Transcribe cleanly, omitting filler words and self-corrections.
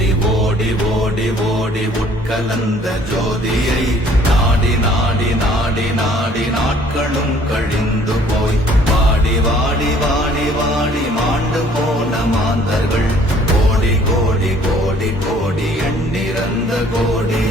ஓடி ஓடி ஓடி உட்கலந்த ஜோதியை நாடி நாடி நாடி நாடி நாட்களும் கழிந்து போய் வாடி வாடி வாடி வாடி மாண்டு போன மாந்தர்கள் கோடி கோடி கோடி கோடி எண்ணிறந்த கோடி